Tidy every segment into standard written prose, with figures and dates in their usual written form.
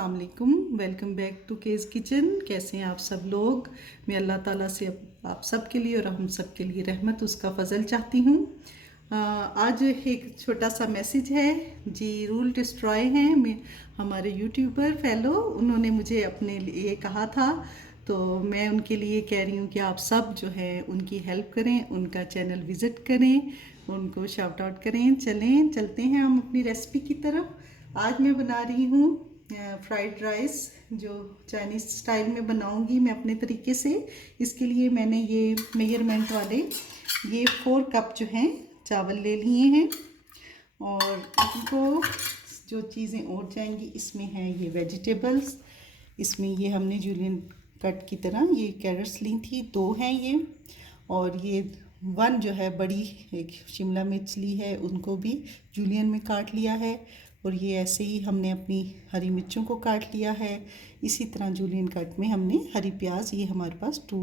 अस्सलाम वालेकुम। Welcome back to Kay's Kitchen. कैसे हैं आप सब लोग? मैं अल्लाह ताला से आप सब के लिए और हम सब के लिए रहमत उसका फ़ज़ल चाहती हूँ। आज एक छोटा सा मैसेज है जी। रूल डिस्ट्रॉय हैं मैं हमारे यूट्यूबर फेलो, उन्होंने मुझे अपने लिए कहा था, तो मैं उनके लिए कह रही हूँ कि आप सब जो है उनकी हेल्प करें, उनका चैनल विज़िट करें, उनको शाउट आउट करें। चलते हैं हम अपनी रेसिपी की तरफ। आज मैं बना रही हूँ फ्राइड राइस, जो चाइनीज़ स्टाइल में बनाऊँगी मैं अपने तरीके से। इसके लिए मैंने ये मेजरमेंट वाले ये 4 कप जो हैं चावल ले लिए हैं, और इनको जो चीज़ें और जाएंगी इसमें हैं ये वेजिटेबल्स। इसमें ये हमने जूलियन कट की तरह ये कैरेट्स ली थी, 2 हैं ये, और ये 1 जो है बड़ी एक शिमला मिर्च ली है, उनको भी जूलियन में काट लिया है। और ये ऐसे ही हमने अपनी हरी मिर्चों को काट लिया है। इसी तरह जूलियन कट में हमने हरी प्याज, ये हमारे पास 2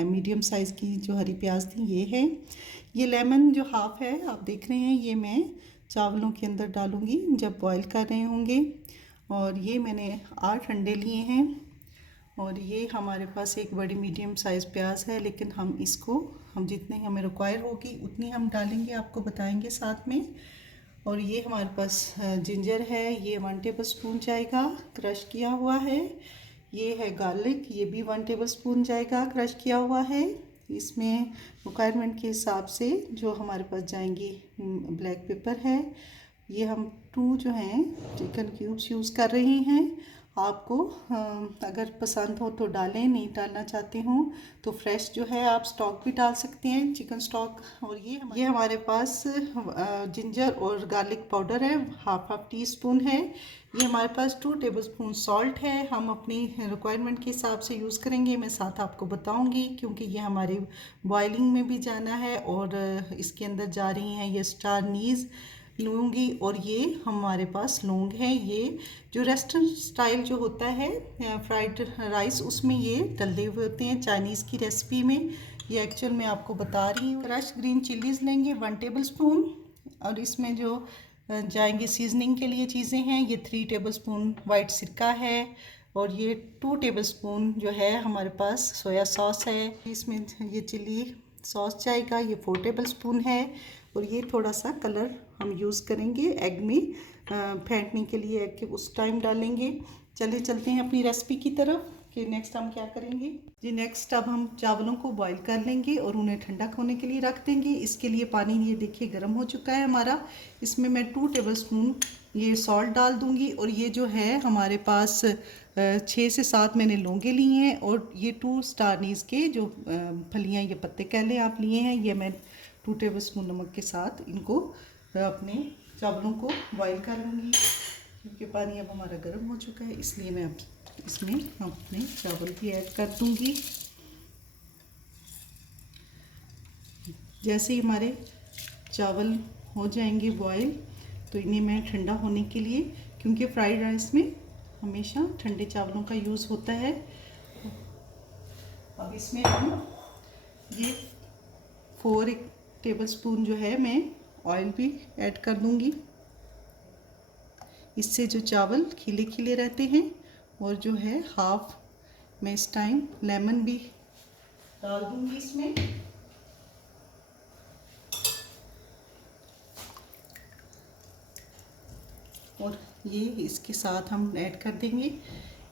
मीडियम साइज़ की जो हरी प्याज थी ये है। ये लेमन जो हाफ़ है आप देख रहे हैं, ये मैं चावलों के अंदर डालूँगी जब बॉईल कर रहे होंगे। और ये मैंने 8 अंडे लिए हैं, और ये हमारे पास एक बड़ी मीडियम साइज़ प्याज है, लेकिन हम जितने हमें रिक्वायर होगी उतनी हम डालेंगे, आपको बताएंगे साथ में। और ये हमारे पास जिंजर है, ये 1 टेबल स्पून जाएगा क्रश किया हुआ है। ये है गार्लिक, ये भी 1 टेबल स्पून जाएगा क्रश किया हुआ है। इसमें रिक्वायरमेंट के हिसाब से जो हमारे पास जाएंगी ब्लैक पेपर है, ये हम 2 जो हैं चिकन क्यूब्स यूज़ कर रहे हैं। आपको अगर पसंद हो तो डालें, नहीं डालना चाहते हो तो फ्रेश जो है आप स्टॉक भी डाल सकते हैं, चिकन स्टॉक। और ये हमारे पास जिंजर और गार्लिक पाउडर है, हाफ टी स्पून है। ये हमारे पास 2 टेबल स्पून सॉल्ट है, हम अपनी रिक्वायरमेंट के हिसाब से यूज़ करेंगे। मैं साथ आपको बताऊंगी क्योंकि ये हमारे बॉइलिंग में भी जाना है, और इसके अंदर जा रही हैं ये स्टार नीज़ लूँगी, और ये हमारे पास लौंग है। ये जो रेस्टोरेंट स्टाइल जो होता है फ्राइड राइस, उसमें ये डले हुए होते हैं चाइनीज़ की रेसिपी में। ये एक्चुअल मैं आपको बता रही हूँ। क्रश ग्रीन चिलीज़ लेंगे 1 टेबल स्पून, और इसमें जो जाएंगे सीजनिंग के लिए चीज़ें हैं, ये 3 टेबल स्पून वाइट सिरका है, और ये 2 टेबल स्पून जो है हमारे पास सोया सॉस है। इसमें ये चिली सॉस जाएगा, ये 4 टेबल स्पून है। और ये थोड़ा सा कलर हम यूज़ करेंगे एग में फेंटने के लिए, एग के उस टाइम डालेंगे। चलते हैं अपनी रेसिपी की तरफ कि नेक्स्ट हम क्या करेंगे जी। नेक्स्ट अब हम चावलों को बॉईल कर लेंगे और उन्हें ठंडा होने के लिए रख देंगे। इसके लिए पानी ये देखिए गर्म हो चुका है हमारा। इसमें मैं 2 टेबल स्पून ये सॉल्ट डाल दूंगी, और ये जो है हमारे पास 6 से 7 मैंने लौंगे लिए हैं, और ये 2 स्टार नीज के जो फलियाँ या पत्ते कह लें आप लिए हैं, ये मैं 2 टेबल स्पून नमक के साथ इनको अपने चावलों को बॉईल कर लूँगी। क्योंकि पानी अब हमारा गर्म हो चुका है, इसलिए मैं अब इसमें अपने चावल भी ऐड कर दूँगी। जैसे ही हमारे चावल हो जाएंगे बॉईल, तो इन्हें मैं ठंडा होने के लिए, क्योंकि फ्राइड राइस में हमेशा ठंडे चावलों का यूज़ होता है। अब इसमें हम ये 4 टेबल स्पून जो है मैं ऑयल भी ऐड कर दूंगी। इससे जो चावल खिले खिले रहते हैं, और जो है हाफ मैं इस टाइम लेमन भी डाल दूंगी इसमें। और ये इसके साथ हम ऐड कर देंगे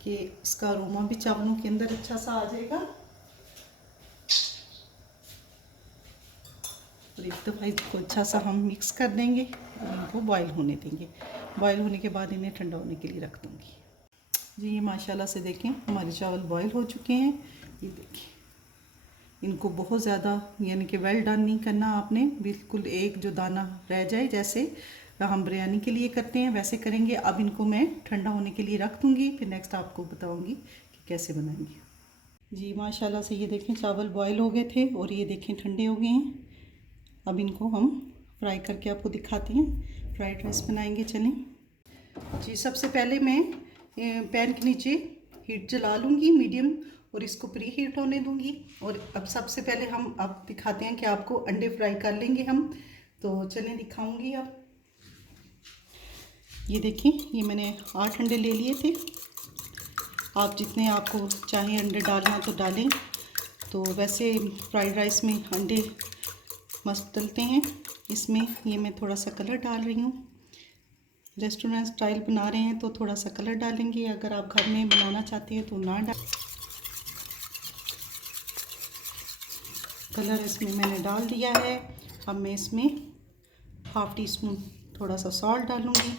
कि इसका अरोमा भी चावलों के अंदर अच्छा सा आ जाएगा। और एक दफ़ा इसको अच्छा सा हम मिक्स कर देंगे और इनको बॉईल होने देंगे। बॉईल होने के बाद इन्हें ठंडा होने के लिए रख दूँगी जी। ये माशाल्लाह से देखें हमारे चावल बॉईल हो चुके हैं। ये देखिए, इनको बहुत ज़्यादा यानी कि वेल डन नहीं करना आपने, बिल्कुल एक जो दाना रह जाए, जैसे हम बिरयानी के लिए करते हैं वैसे करेंगे। अब इनको मैं ठंडा होने के लिए रख दूँगी, फिर नेक्स्ट आपको बताऊँगी कि कैसे बनाएंगे जी। माशाल्लाह से ये देखें चावल बॉईल हो गए थे, और ये देखें ठंडे हो गए हैं। अब इनको हम फ्राई करके आपको दिखाते हैं, फ्राइड राइस बनाएंगे। चलें जी। सबसे पहले मैं पैन के नीचे हीट जला लूँगी मीडियम, और इसको प्री हीट होने दूँगी। और अब सबसे पहले हम अब दिखाते हैं कि आपको अंडे फ्राई कर लेंगे हम, तो चलें दिखाऊँगी। अब ये देखें, ये मैंने 8 अंडे ले लिए थे, आप जितने आपको चाहें अंडे डालना तो डालें। तो वैसे फ्राइड राइस में अंडे मस्त डलते हैं। इसमें ये मैं थोड़ा सा कलर डाल रही हूँ। रेस्टोरेंट स्टाइल बना रहे हैं तो थोड़ा सा कलर डालेंगे, अगर आप घर में बनाना चाहते हैं तो ना डाल। कलर इसमें मैंने डाल दिया है। अब मैं इसमें हाफ़ टी स्पून थोड़ा सा सॉल्ट डालूँगी।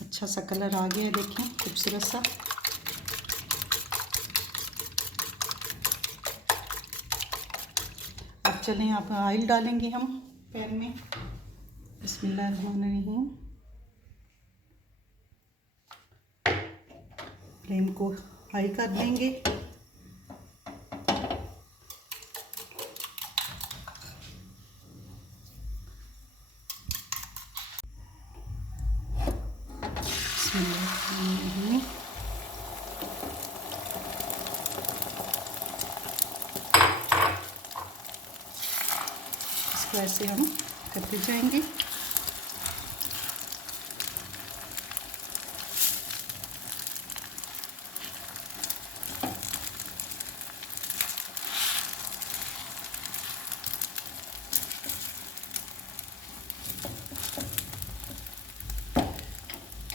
अच्छा सा कलर आ गया है, देखें खूबसूरत सा। अब चलें, आप ऑयल डालेंगे हम पैन में। बिस्मिल्लाहिर्रहमानिर्रहीम। फ्लेम को हाई कर देंगे। बिस्मिल्लाहिर्रहमानिर्रहीम। इसको ऐसे हम करते जाएंगे।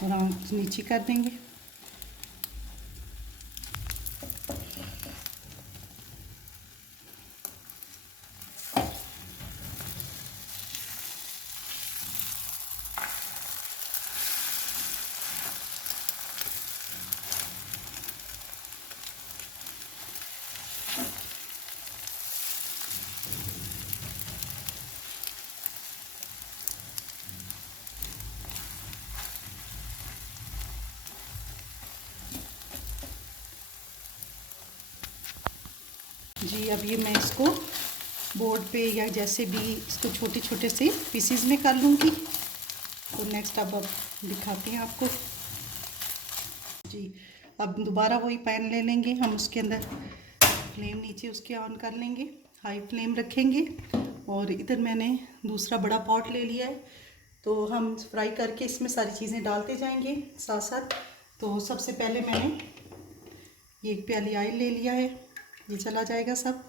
और आंच नीचे कर देंगे। जी अब ये मैं इसको बोर्ड पे या जैसे भी इसको छोटे छोटे से पीसीज में कर लूँगी। तो नेक्स्ट अब दिखाते हैं आपको। जी अब दोबारा वही पैन ले लेंगे हम, उसके अंदर फ्लेम नीचे उसके ऑन कर लेंगे, हाई फ्लेम रखेंगे। और इधर मैंने दूसरा बड़ा पॉट ले लिया है, तो हम फ्राई करके इसमें सारी चीज़ें डालते जाएंगे साथ साथ। तो सबसे पहले मैंने ये 1 प्याली ऑयल ले लिया है, ये चला जाएगा सब।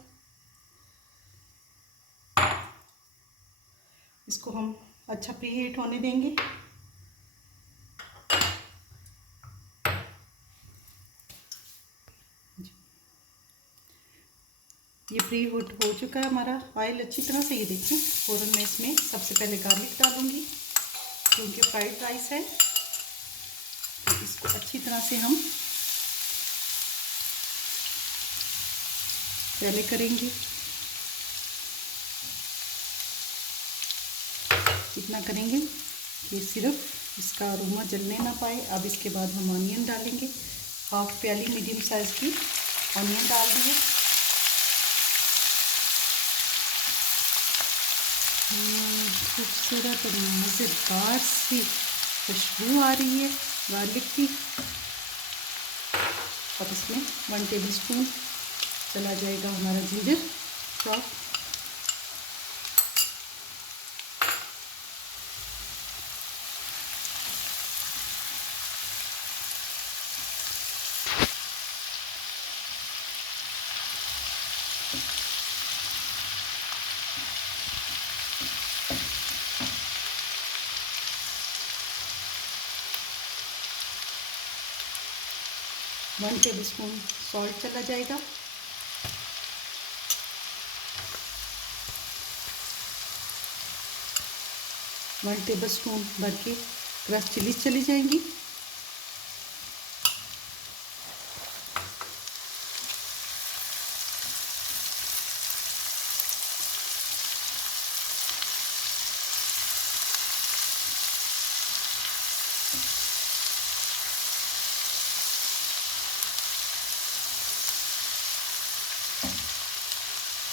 इसको हम अच्छा प्री हीट होने देंगे। ये प्री हीट हो चुका है हमारा ऑयल अच्छी तरह से। ये देखिए फ़ौरन मैं इसमें सबसे पहले गार्लिक डालूंगी, क्योंकि फ्राइड राइस है। तो इसको अच्छी तरह से हम पहले करेंगे, इतना करेंगे कि सिर्फ इसका अरोमा जलने ना पाए। अब इसके बाद हम ऑनियन डालेंगे। हाफ प्याली मीडियम साइज़ की ऑनियन डाल दिए। खूबसूरत और मज़ेदार सी खुशबू आ रही है गार्लिक की। अब इसमें 1 टेबल स्पून चला जाएगा हमारा ginger chop. One table spoon salt चला जाएगा। वन टेबल स्पून भर के क्रश चिलीज चली जाएंगी।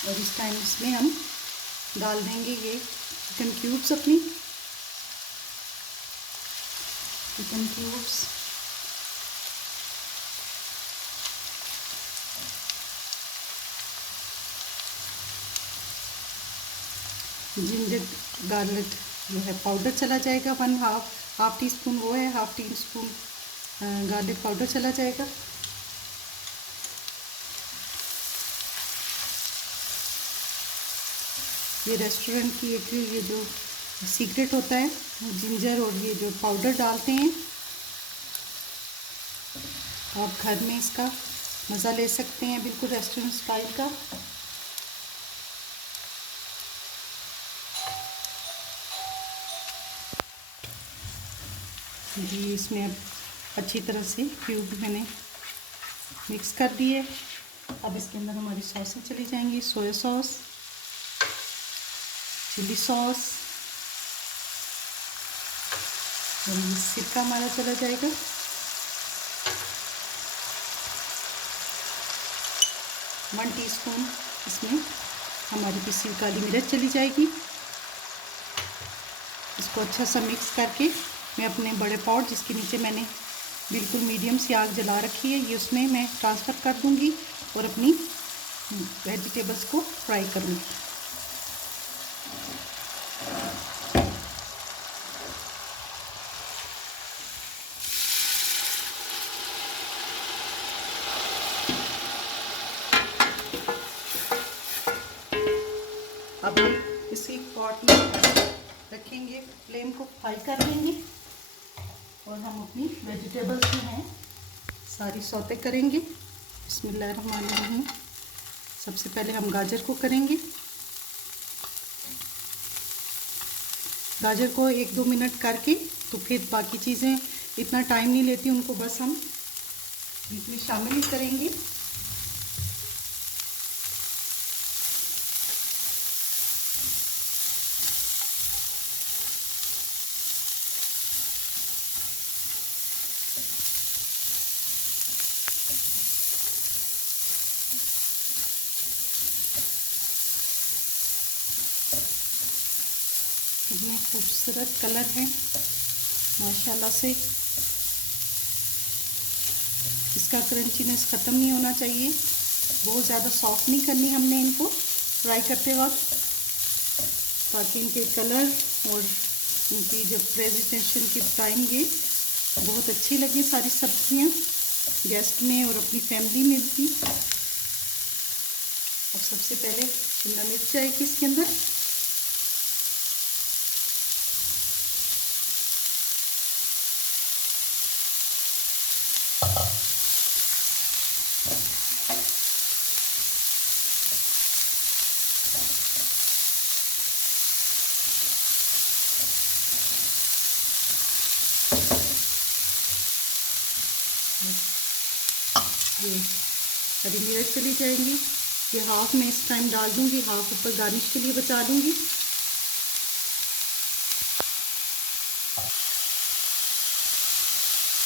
और इस टाइम इसमें हम डाल देंगे ये चिकन क्यूब्स, अपनी चिकन क्यूब्स। जिंजर गार्लिक जो है पाउडर चला जाएगा, हाफ टी स्पून वो है, half tea spoon garlic powder चला जाएगा। ये रेस्टोरेंट की एक ये जो सीक्रेट होता है, जिंजर और ये जो पाउडर डालते हैं, आप घर में इसका मज़ा ले सकते हैं, बिल्कुल रेस्टोरेंट स्टाइल का। जी इसमें अब अच्छी तरह से क्यूब मैंने मिक्स कर दिए। अब इसके अंदर हमारी सॉसें चली जाएंगी, सोया सॉस, चिली सॉस, और ये सिरका हमारा चला जाएगा। वन टीस्पून इसमें हमारी पिसी काली मिर्च चली जाएगी। इसको अच्छा सा मिक्स करके मैं अपने बड़े पॉट, जिसके नीचे मैंने बिल्कुल मीडियम सी आग जला रखी है, ये उसमें मैं ट्रांसफ़र कर दूंगी और अपनी वेजिटेबल्स को फ्राई करूंगी। अब हम इसी पॉट में रखेंगे, फ्लेम को हाई कर देंगे और हम अपनी वेजिटेबल्स जो हैं सारी सौते करेंगे। बिस्मिल्लाहिर्रहमानिर्रहीम। सबसे पहले हम गाजर को करेंगे। गाजर को 1-2 मिनट करके तो फिर बाकी चीज़ें इतना टाइम नहीं लेती, उनको बस हम बीच में शामिल ही करेंगे। कितने खूबसूरत कलर है माशाल्लाह से। इसका क्रंचीनेस ख़त्म नहीं होना चाहिए, बहुत ज़्यादा सॉफ्ट नहीं करनी हमने इनको फ्राई करते वक्त, ताकि इनके कलर और इनकी जब प्रेजेंटेशन की टाइम ये बहुत अच्छी लगी सारी सब्जियां गेस्ट में और अपनी फैमिली में भी। अब सबसे पहले शिमला मिर्च जाएगी इसके अंदर। ये हरी मिर्च चली जाएंगी, ये हाफ में इस टाइम डाल दूंगी, हाफ ऊपर गार्निश के लिए बचा दूंगी।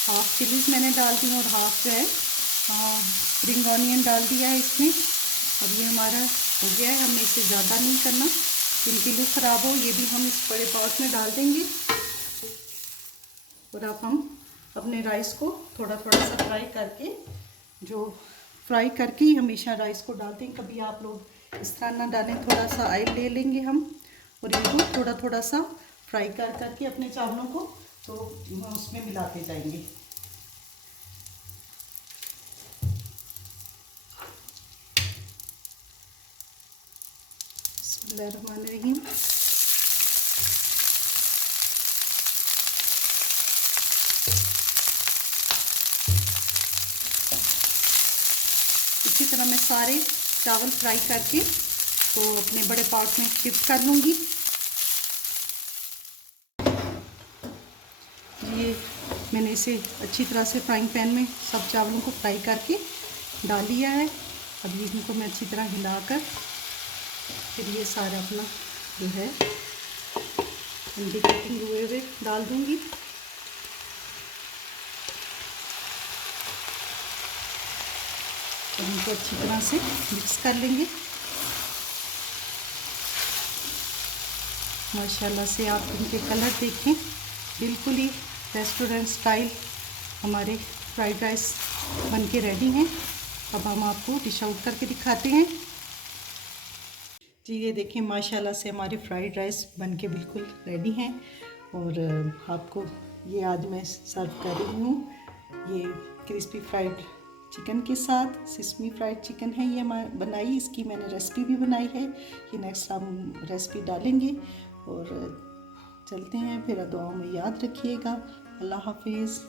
हाफ चिलीज मैंने डाल दी और हाफ जो है स्प्रिंग ऑनियन डाल दिया है इसमें। अब ये हमारा हो गया है, हमें इसे ज़्यादा नहीं करना, इनकी लुक ख़राब हो। ये भी हम इस बड़े पॉट में डाल देंगे और अब हम अपने राइस को थोड़ा थोड़ा सा फ्राई करके, जो फ्राई करके ही हमेशा राइस को डालते हैं, कभी आप लोग इस तरह ना डालें। थोड़ा सा ऑयल ले लेंगे हम और इनको थोड़ा थोड़ा सा फ्राई कर करके अपने चावलों को तो उसमें मिलाते जाएंगे। बिस्मिल्लाहिर्रहमानिर्रहीम। इसी तरह मैं सारे चावल फ्राई करके तो अपने बड़े पॉट में शिफ्ट कर लूँगी। ये मैंने इसे अच्छी तरह से फ्राइंग पैन में सब चावलों को फ्राई करके डाल लिया है। अब इनको मैं अच्छी तरह हिलाकर फिर ये सारा अपना जो है अंडे कटिंग हुए डाल दूँगी। तो इनको अच्छी तरह से मिक्स कर लेंगे। माशाल्लाह से आप इनके कलर देखें, बिल्कुल ही रेस्टोरेंट स्टाइल हमारे फ्राइड राइस बनके रेडी हैं। अब हम आपको डिश आउट करके दिखाते हैं। जी ये देखिए माशाल्लाह से हमारे फ्राइड राइस बन के बिल्कुल रेडी हैं। और आपको ये आज मैं सर्व कर रही हूँ ये क्रिस्पी फ्राइड चिकन के साथ। सिसमी फ्राइड चिकन है ये बनाई, इसकी मैंने रेसिपी भी बनाई है। ये नेक्स्ट हम रेसिपी डालेंगे और चलते हैं फिर। दुआओं में याद रखिएगा। अल्लाह हाफिज़।